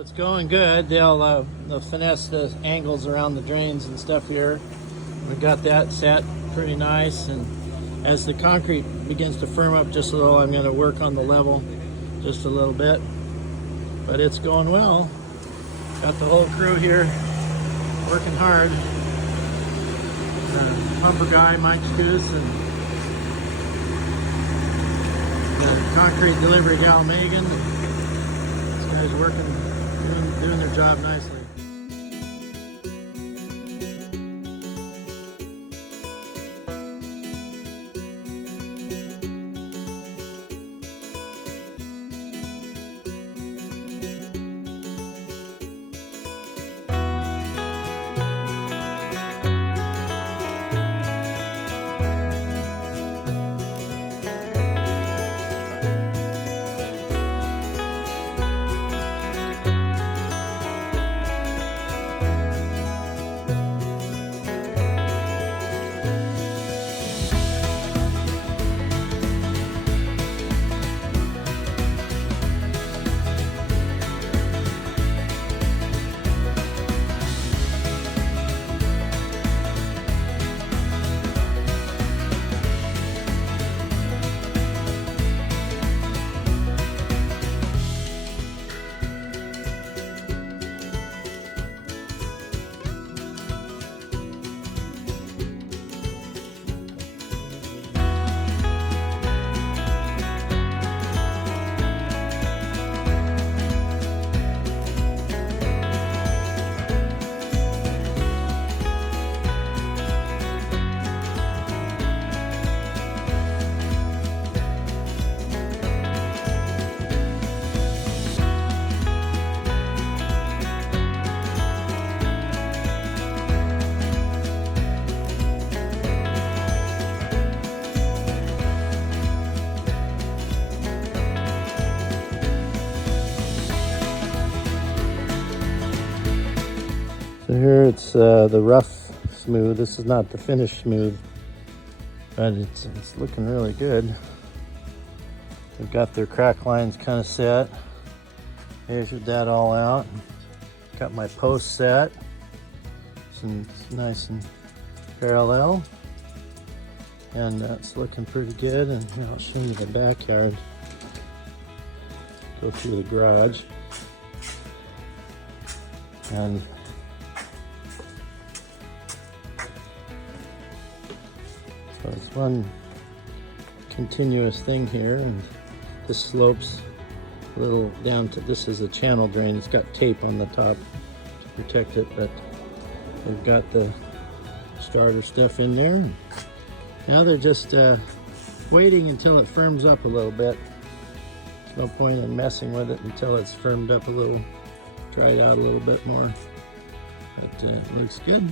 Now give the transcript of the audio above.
It's going good. They'll finesse the angles around the drains and stuff here. We got that set pretty nice, and as the concrete begins to firm up just a little, I'm going to work on the level just a little bit. But it's going well. Got the whole crew here working hard. Pumper guy, Mike Stoos, and the concrete delivery gal, Megan. These guys working, doing their job nicely. So here it's the rough smooth. This is not the finished smooth, but it's looking really good. They've got their crack lines kind of set. Measured that all out. Got my post set. Some nice and parallel. And it's looking pretty good. And here, I'll show you the backyard. Go through the garage. And so it's one continuous thing here, and this slopes a little down to, this is a channel drain. It's got tape on the top to protect it, but we've got the starter stuff in there. Now they're just waiting until it firms up a little bit. There's no point in messing with it until it's firmed up a little, dried out a little bit more. But it looks good.